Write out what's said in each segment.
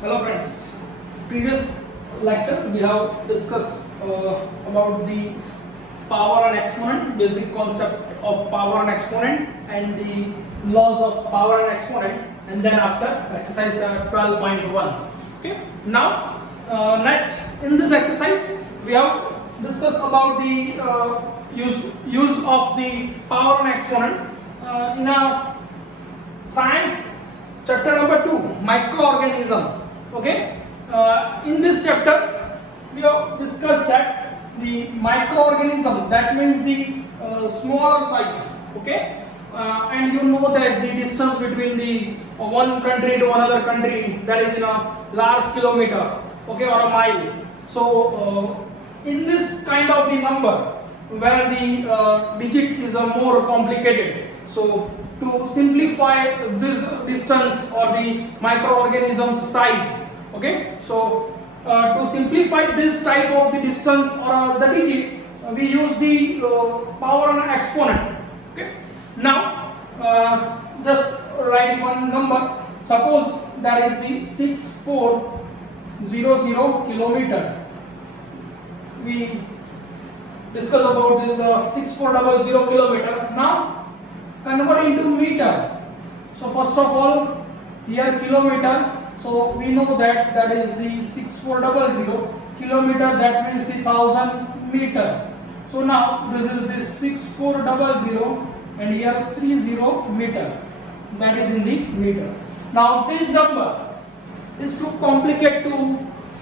Hello friends, previous lecture we have discussed about the power and exponent, basic concept of power and exponent and the laws of power and exponent, and then after exercise 12.1. Okay, now next in this exercise we have discussed about the use of the power and exponent in a science chapter number 2, microorganism. Okay, in this chapter we have discussed that the microorganism, that means the smaller size. Okay, and you know that the distance between the one country to another country, that is in a large kilometer, okay, or a mile. So in this kind of the number where the digit is more complicated, so to simplify this distance or the microorganism's size, okay, so to simplify this type of the distance or the digit, we use the power and exponent. Okay, now just write one number. Suppose that is the 6400 kilometer. We discuss about this 6400 kilometer. Now convert into meter. So first of all, here kilometer, so we know that that is the 6400 kilometer, that means the 1000 meter. So now this is the 6400 and here 30 meter, that is in the meter. Now this number is too complicated to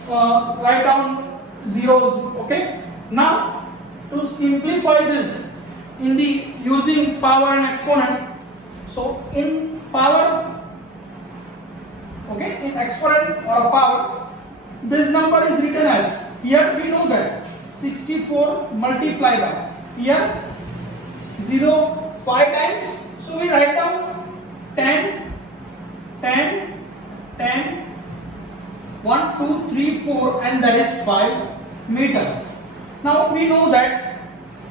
write down zeros. Okay, now to simplify this in the using power and exponent, so in power, okay, in exponent or power, this number is written as, here we know that 64 multiplied by, here 0 5 times, so we write down 10 10 10 1 2 3 4 and that is 5 meters. Now we know that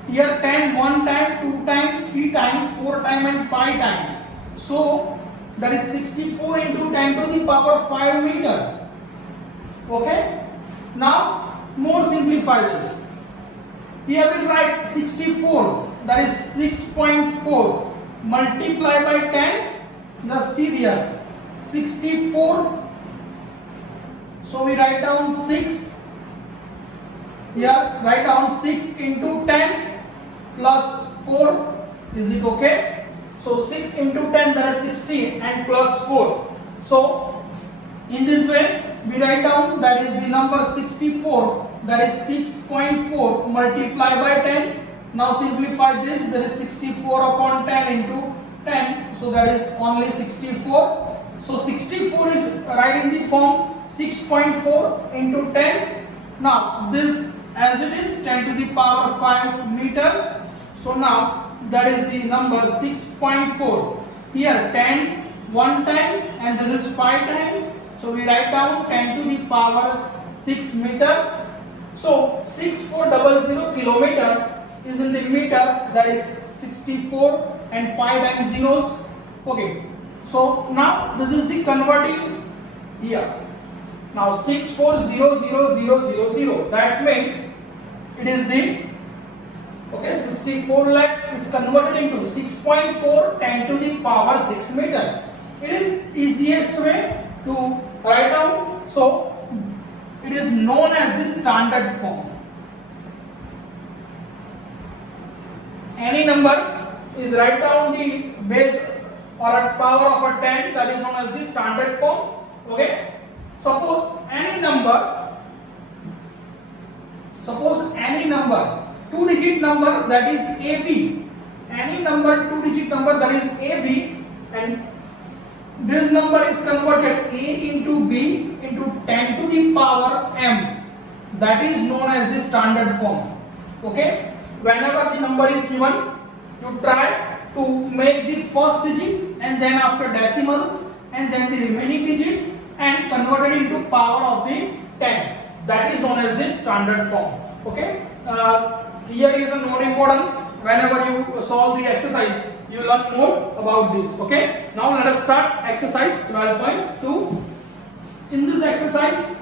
here 10 1 time, 2 time, 3 time, 4 time and 5 time. So that is 64 into 10 to the power 5 meter. Okay. Now more simplify this. Here we write 64, that is 6.4 multiply by 10. Just see here 64. So we write down 6. Here write down 6 into 10 plus 4. Is it okay? So 6 into 10, that is 16 and plus 4. So in this way we write down that is the number 64, that is 6.4 multiplied by 10. Now simplify this, that is 64 upon 10 into 10. So that is only 64. So 64 is writing the form 6.4 into 10. Now this as it is 10 to the power 5 meter. So now that is the number 6.4. Here 10 one time and this is 5 time. So we write down 10 to the power 6 meter. So 6400 kilometer is in the meter, that is 64 and 5 times zeros. Okay. So now this is the converting here. Now 640000, that means it is the, okay, 64 lakh is converted into 6.4 10 to the power 6 meter. It is easiest way to write down. So it is known as the standard form. Any number is write down the base or a power of a 10, that is known as the standard form. Okay. Suppose any number, two-digit number, that is AB. Any number, two-digit number, that is AB, and this number is converted A into B into 10 to the power M. That is known as the standard form. Okay. Whenever the number is given, you try to make the first digit and then after decimal and then the remaining digit and convert it into power of the 10. That is known as the standard form. Okay. Theory is not important. Whenever you solve the exercise, you learn more about this. Okay. Now let us start exercise 12.2. in this exercise,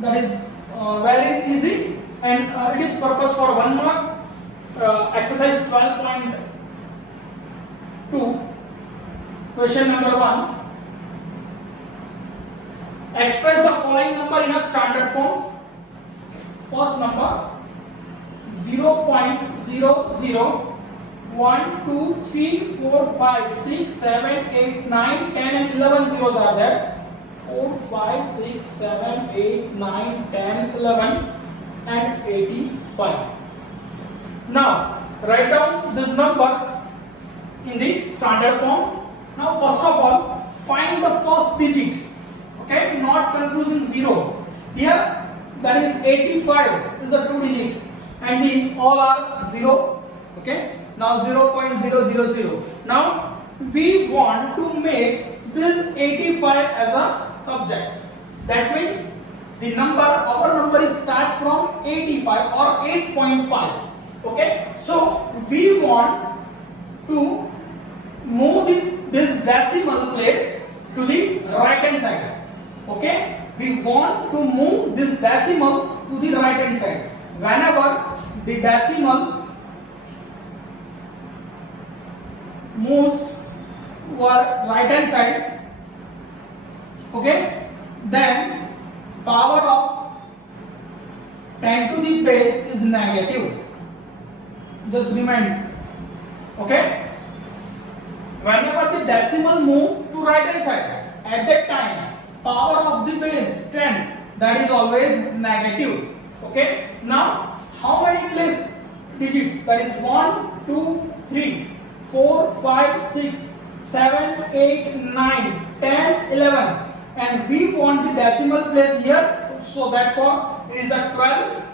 that is very easy, and it is purpose for 1 mark. Exercise 12.2, question number 1. Express the following number in a standard form. First number 0.00 1, 2, 3, 4, 5, 6, 7, 8, 9, 10 and 11 zeros are there. 4, 5, 6, 7, 8, 9, 10, 11 and 85. Now write down this number in the standard form. Now first of all, find the first digit. Okay, not conclusion 0. Here that is 85 is a 2 digit and the all are 0. Okay. Now 0.000. Now we want to make this 85 as a subject. That means the number, our number is start from 85 or 8.5. Okay. So we want to move this decimal place to the right hand side. Okay. We want to move this decimal to the right hand side. Whenever the decimal moves toward right hand side, okay, then power of 10 to the base is negative. Just remind, okay, whenever the decimal move to right hand side, at that time power of the base 10, that is always negative. Okay, now how many place digit? That is 1, 2, 3, 4, 5, 6, 7, 8, 9, 10, 11, and we want the decimal place here, so therefore it is a 12.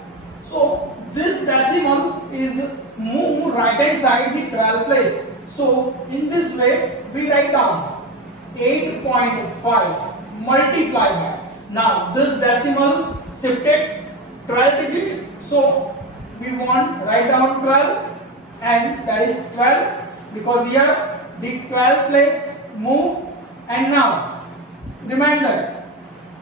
So this decimal is move right hand side the 12 place. So in this way we write down 8.5 multiplied by. Now this decimal shifted 12 digit, so we want write down 12 and that is 12. Because here the 12 place move, and now reminder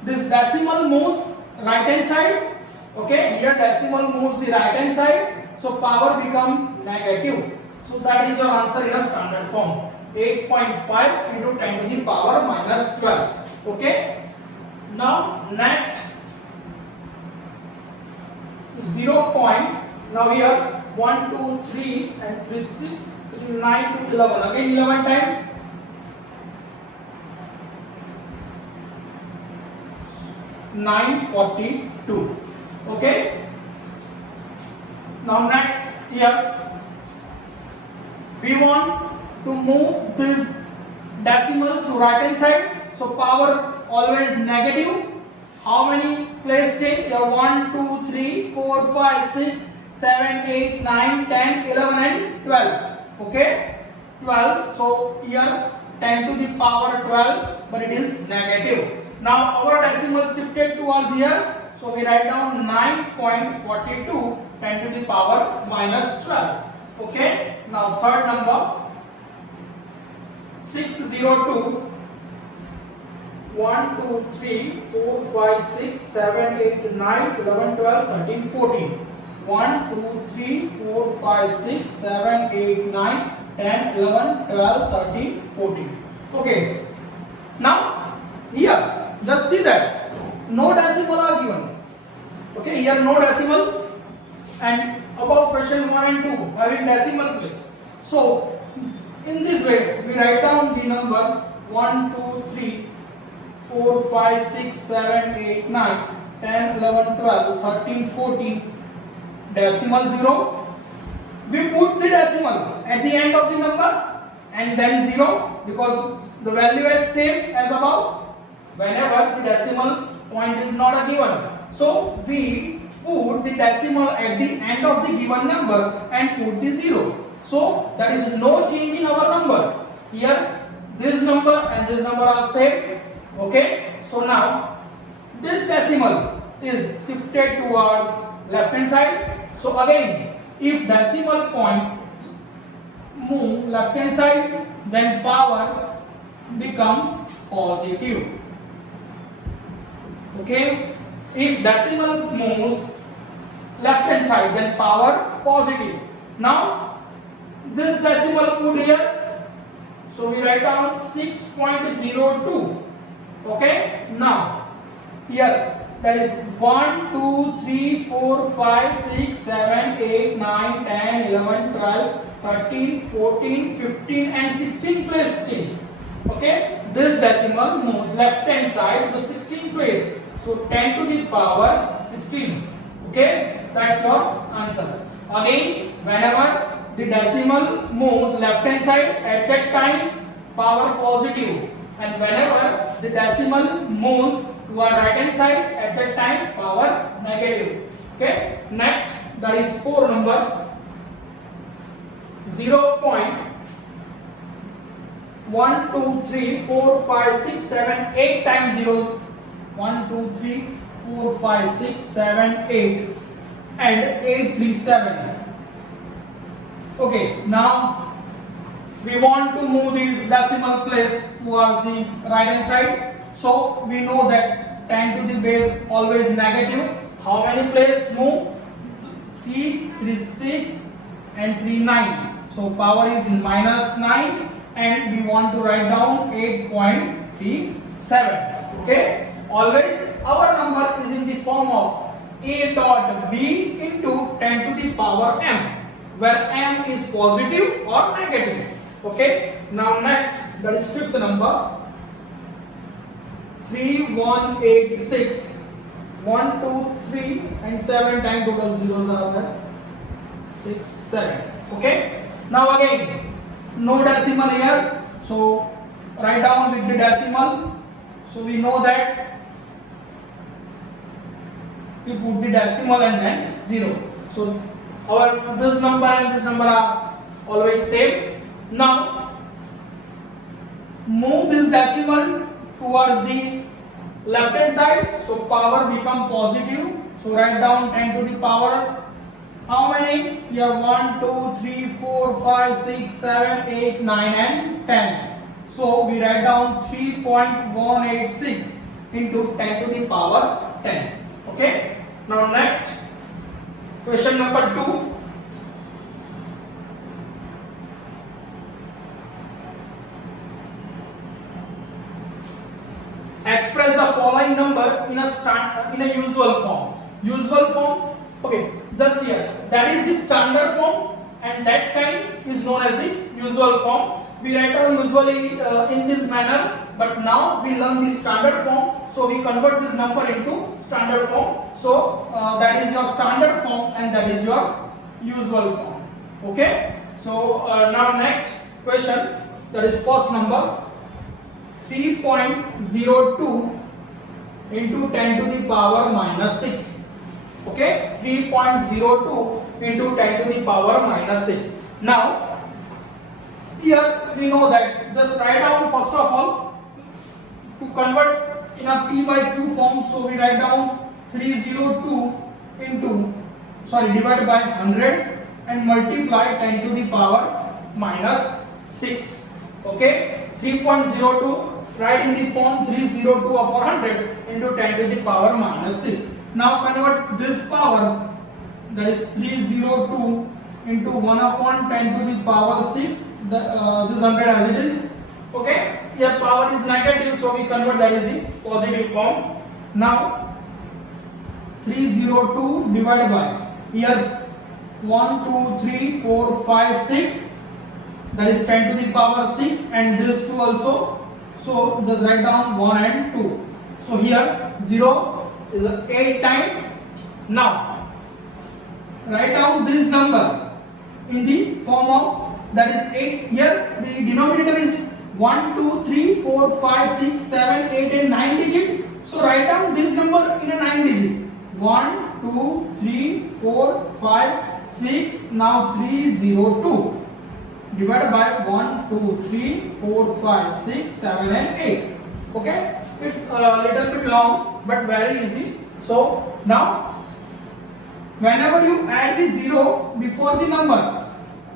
this decimal moves right hand side. Okay, here decimal moves the right hand side, so power become negative. So that is your answer in a standard form. 8.5 into 10 to the power minus 12. Okay. Now next 0. Now here 1, 2, 3 and 3, 6, 3, 9 to 11. Again 11 time. $942. Okay. Now next here we want to move this decimal to right hand side. So power always negative. How many place change? Here 1, 2, 3, 4, 5, 6, 7, 8, 9, 10, 11 and 12. Okay, 12. So here 10 to the power 12, but it is negative. Now our decimal shifted towards here, so we write down 9.42 10 to the power minus 12. Okay. Now third number 602. 1, 2, 3, 4, 5, 6, 7, 8, 9, 11, 12, 13, 14. 1, 2, 3, 4, 5, 6, 7, 8, 9, 10, 11, 12, 13, 14. Okay. Now here just see that no decimal are given. Okay, here no decimal, and above question 1 and 2 having decimal place. So in this way we write down the number 1, 2, 3, 4, 5, 6, 7, 8, 9, 10, 11, 12, 13, 14, decimal 0. We put the decimal at the end of the number and then 0, because the value is same as above whenever the decimal point is not a given. So we put the decimal at the end of the given number and put the 0. So that is no change in our number. Here this number and this number are same. Okay, so now this decimal is shifted towards left hand side. So again, if decimal point move left hand side, then power become positive. Okay, if decimal moves left hand side, then power positive. Now this decimal put here, so we write down 6.02. Okay, now here that is 1 2 3 4 5 6 7 8 9 10 11 12 13 14 15 and 16 place change. Okay, this decimal moves left hand side to the 16 place, so 10 to the power 16. Okay, that's your answer. Again, whenever the decimal moves left hand side, at that time power positive, and whenever the decimal moves to our right hand side, at that time power negative. Okay, next, that is 4 number. 0.1 2 3 4 5 6 7 8 times 0. 1 2 3 4 5 6 7 8 and 8 3 7. Okay, now we want to move this decimal place towards the right hand side. So we know that 10 to the base always negative. How many place move? 3 3 6 and 3 9. So power is minus 9, and we want to write down 8.37. Okay, always our number is in the form of a dot b into 10 to the power m, where m is positive or negative. Okay, now next, that is 5th number. 3186. 1 2 3 and 7 times total zeros are there. 6 7. Okay, now again no decimal here, so write down with the decimal. So we know that we put the decimal and then 0. So our this number and this number are always same. Now move this decimal towards the left hand side, so power become positive. So write down 10 to the power. How many? Here 1 2 3 4 5 6 7 8 9 and 10. So we write down 3.186 into 10 to the power 10. Okay, now next, question number 2. Express the following number in a usual form. Usual form, okay, just here, that is the standard form, and that kind is known as the usual form. We write down usually in this manner, but now we learn the standard form, so we convert this number into standard form. So that is your standard form and that is your usual form. Okay, so now next question, that is first number. 3.02 into 10 to the power minus 6. Okay, 3.02 into 10 to the power minus 6. Now here we know that, just write down first of all to convert in a p by q form. So we write down 302 into, divided by 100 and multiply 10 to the power minus 6. Okay, 3.02, write in the form 302 upon 100 into 10 to the power minus 6. Now convert this power, that is 302 into 1 upon 10 to the power 6, this 100 as it is. Okay, here power is negative, so we convert that is the positive form. Now 302 divided by, here's 1 2 3 4 5 6, that is 10 to the power 6, and this 2 also. So just write down 1 and 2. So here 0 is 8 times. Now write down this number in the form of, that is 8. Here the denominator is 1 2 3 4 5 6 7 8 and 9 digit. So write down this number in a 9 digit. 1 2 3 4 5 6, now 302 divided by 1 2 3 4 5 6 7 and 8. Okay, it's a little bit long but very easy. So now whenever you add the 0 before the number,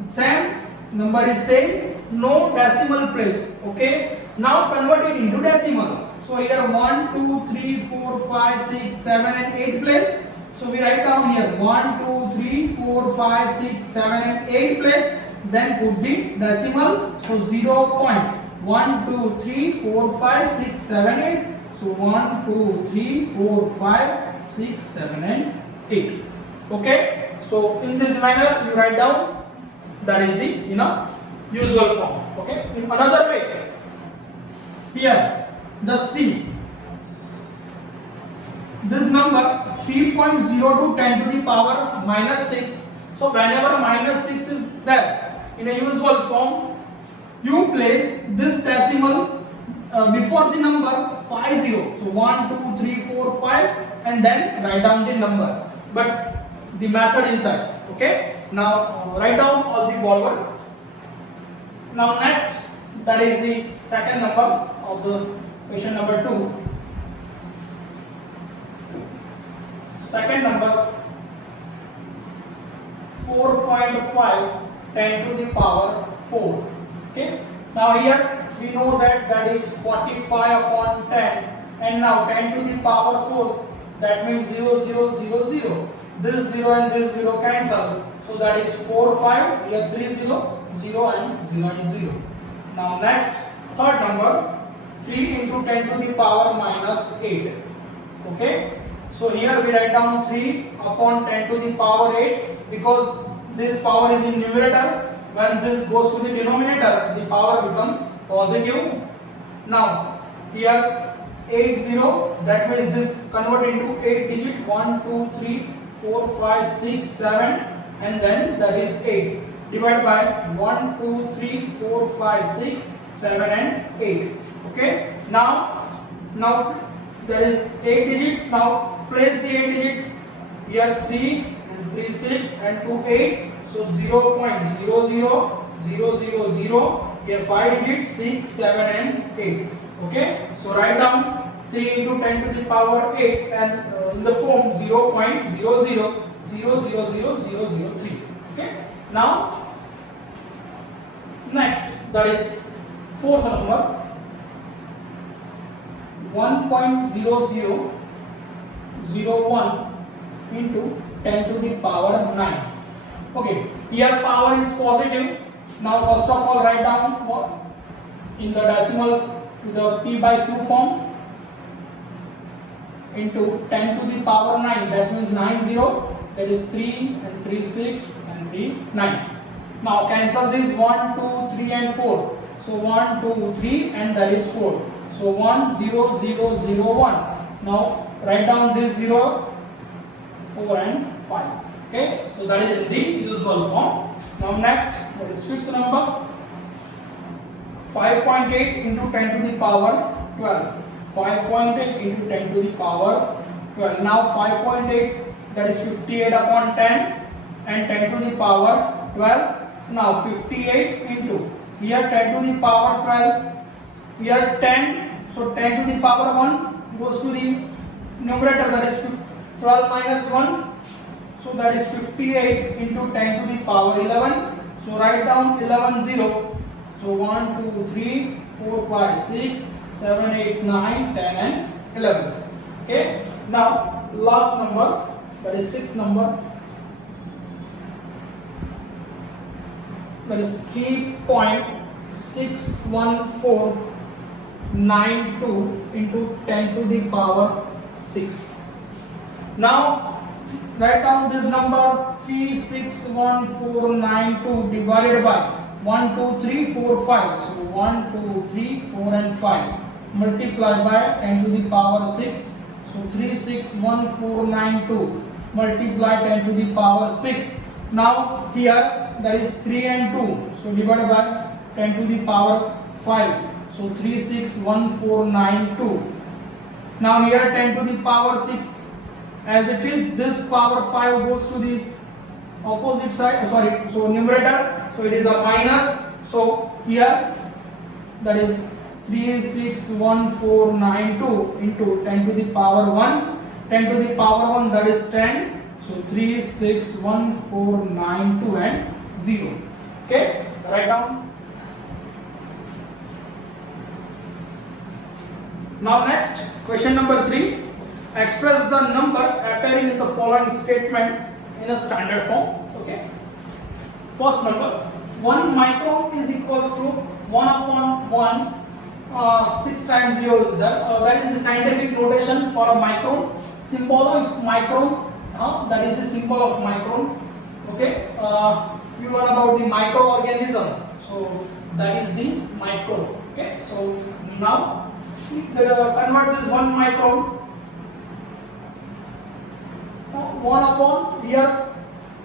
same number is same, no decimal place. Okay, now convert it into decimal. So here 1, 2, 3, 4, 5, 6, 7 and 8 place. So we write down here 1, 2, 3, 4, 5, 6, 7 and 8 place. Then put the decimal. So 0.1, 2, 3, 4, 5, 6, 7, 8. So 1, 2, 3, 4, 5, 6, 7 and 8. Okay. So in this manner you write down. That is the usual form. Okay. In another way, here the C. This number 3.02 10 to the power minus 6. So whenever minus 6 is there in a usual form, you place this decimal before the number 50. So 1, 2, 3, 4, 5 and then write down the number. But the method is that. Okay. Now write down all the ball work. Now next, that is the second number of the question number 2. Second number 4.5 10 to the power 4. Okay. Now here we know that is 45 upon 10, and now 10 to the power 4, that means 0 0 0 0. This 0 and this 0 cancel. So that is 4 5, here 3 0 0 and 0 and 0. Now next, third number 3 into 10 to the power minus 8. Okay. So here we write down 3 upon 10 to the power 8 because this power is in numerator. When this goes to the denominator, the power becomes positive. Now here 8 0, that means this convert into 8 digit 1 2 3 4 5 6 7 and then that is 8 divided by 1 2 3 4 5 6 7 and 8. Okay. Now there is 8 digit. Now place the 8 digit here 3 and 3 6 and 2 8. So 0.00000, here 5 digits 6 7 and 8. Okay. So write down 3 into 10 to the power 8 and in the form 0.0000003. Okay. Now next, that is fourth number 1.0001 into 10 to the power 9. Okay, here power is positive. Now first of all write down in the decimal with the p by q form into 10 to the power 9, that means 90, that is 3 and 3 6 and 3 9. Now cancel this 1 2 3 and 4. So 1 2 3 and that is 4. So 1 0 0 0 1. Now write down this 0 4 and 5. Okay, so that is in the usual form. Now next, what is fifth number? 5.8 into 10 to the power 12. 5.8 into 10 to the power 12. Now 5.8, that is 58 upon 10 and 10 to the power 12. Now 58 into here 10 to the power 12, here 10. So 10 to the power 1 goes to the numerator, that is 12 minus 1. So that is 58 into 10 to the power 11. So write down 11 0. So 1 2 3 4 5 6 7 8 9 10 and 11. Okay. Now last number, that is sixth number, that is 3.61492 into 10 to the power 6. Now write down this number 361,492 divided by 1 2 3 4 5. So 1 2 3 4 and 5 multiplied by 10 to the power 6. So 361,492 multiply 10 to the power 6. Now here that is 3 and 2. So divided by 10 to the power 5. So 361,492. Now here 10 to the power 6. As it is, this power 5 goes to the opposite side, so numerator, so it is a minus. So here that is 361,492 into 10 to the power 1. 10 to the power 1, that is 10. So 361,492 and 0. Okay, write down. Now next, question number 3. Express the number appearing in the following statements in a standard form. Okay. First number, 1 micron is equals to 1 upon 1, 6 times 0 is there. That is the scientific notation for a micron. Symbol of micron, that is the symbol of micron. Okay. You learn about the microorganism. So that is the micro. Okay. So now convert this 1 micron 1 upon here,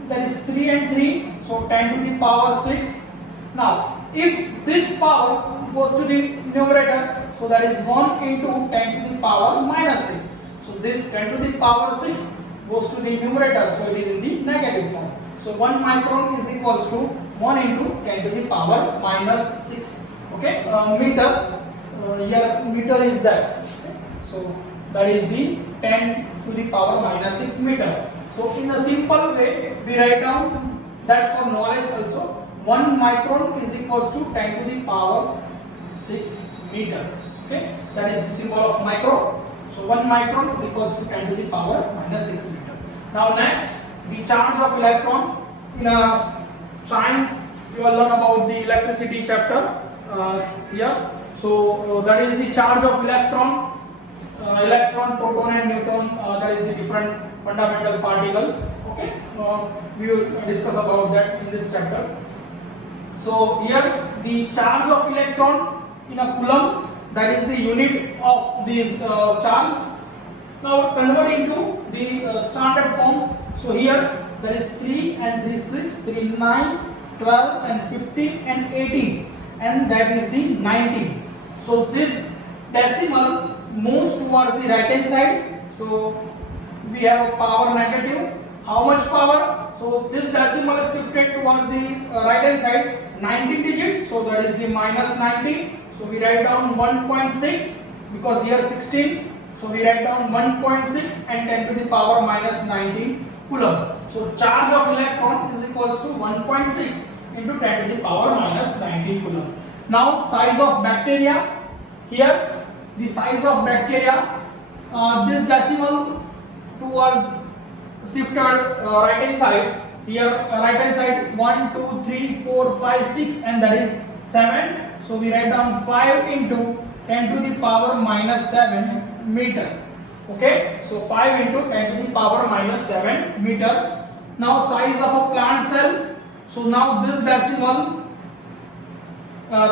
that is 3 and 3, so 10 to the power 6. Now if this power goes to the numerator, so that is 1 into 10 to the power minus 6. So this 10 to the power 6 goes to the numerator, so it is in the negative form. So 1 micron is equals to 1 into 10 to the power minus 6. Okay, meter, here meter is that. Okay? So that is the 10 to the power minus 6 meter. So in a simple way, we write down, that's for knowledge also, 1 micron is equals to 10 to the power 6 meter. Okay, that is the symbol of micro. So 1 micron is equals to 10 to the power minus 6 meter. Now next, the charge of electron. In a science, you will learn about the electricity chapter here. So that is the charge of electron. Electron, proton and neutron, that is the different fundamental particles. Okay, we will discuss about that in this chapter. So here the charge of electron in a coulomb, that is the unit of this charge. Now convert into the standard form. So here there is 3 and 3 6, 3 9, 12 and 15 and 18, and that is the 19. So this decimal moves towards the right hand side. So we have power negative. How much power? So this decimal is shifted towards the right hand side, 19 digit. So that is the minus 19. So we write down 1.6 because here 16. So we write down 1.6 and 10 to the power minus 19 coulomb. So charge of electron is equals to 1.6 into 10 to the power minus 19 coulomb. Now size of bacteria. Here the size of bacteria, this decimal towards shifted right hand side. Here right hand side 1, 2, 3, 4, 5, 6 and that is 7. So we write down 5 into 10 to the power minus 7 meter. Okay, so 5 into 10 to the power minus 7 meter. Now size of a plant cell. So now this decimal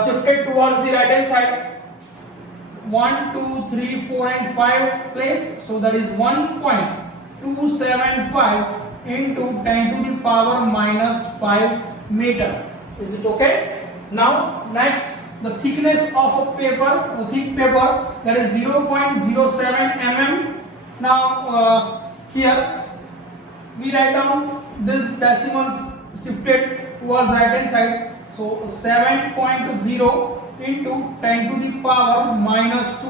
shifted towards the right hand side. 1, 2, 3, 4 and 5 place. So that is 1.275 into 10 to the power minus 5 meter. Is it okay? Now next, the thickness of a paper, a thick paper, that is 0.07 mm. Now here we write down this decimals shifted towards right hand side. So 7.0 into 10 to the power minus 2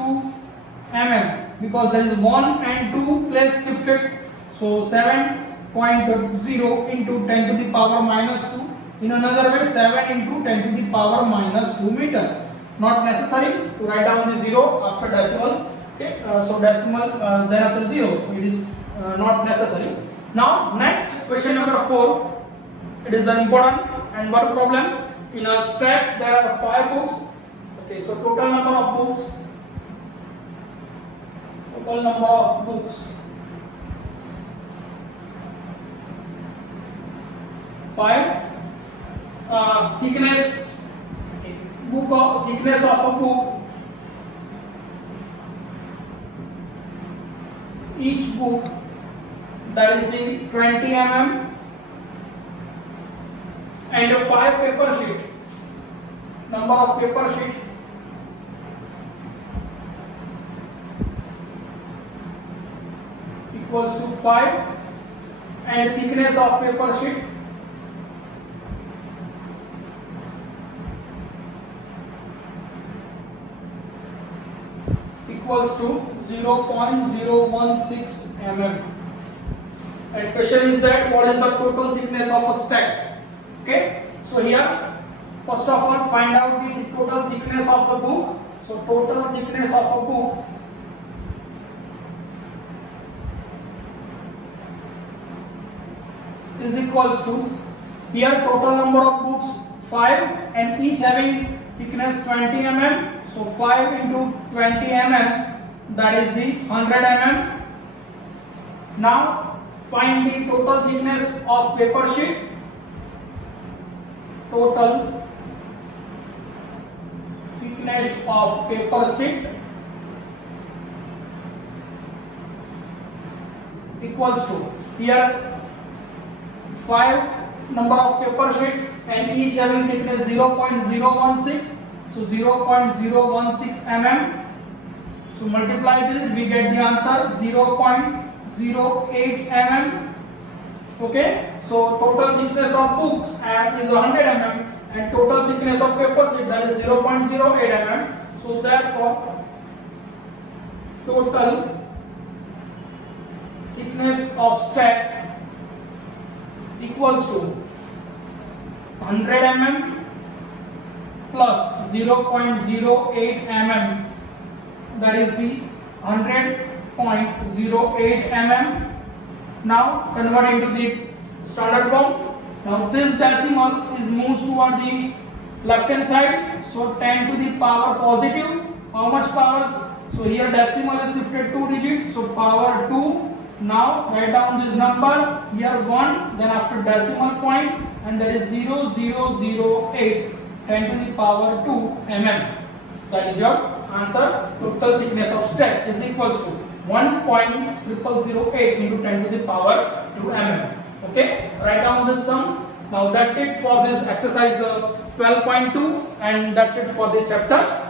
mm, because there is 1 and 2 place shifted. So 7.0 into 10 to the power minus 2. In another way, 7 into 10 to the power minus 2 meter. Not necessary to write down the 0 after decimal. Okay, so decimal then after 0. So it is not necessary. Now next, question number 4. It is an important and one problem. In a step there are 5 books. Okay, so total number of books. Total number of books. 5. Thickness. Thickness of a book. Each book, that is the 20 mm, and a 5 paper sheet. Number of paper sheet. Equals to 5, and thickness of paper sheet equals to 0.016 mm. And question is that what is the total thickness of a stack? Okay, so here first of all find out the total thickness of the book. So total thickness of a book is equals to, here total number of books 5 and each having thickness 20 mm. So 5 into 20 mm, that is the 100 mm. Now find the total thickness of paper sheet. Total thickness of paper sheet equals to, here 5 number of paper sheet and each having thickness 0.016, so 0.016 mm. So multiply this, we get the answer 0.08 mm. Okay, so total thickness of books is 100 mm and total thickness of paper sheet, that is 0.08 mm. So therefore total thickness of stack equals to 100 mm plus 0.08 mm, that is the 100.08 mm. Now convert into the standard form. Now this decimal is moves toward the left hand side, so 10 to the power positive. How much power? So here decimal is shifted 2 digit, so power 2. Now write down this number, here 1, then after decimal point, and that is 0008, 10 to the power 2 mm. That is your answer. Total thickness of stack is equals to 1.0008 into 10 to the power 2 mm. Okay, write down this sum. Now that's it for this exercise 12.2, and that's it for the chapter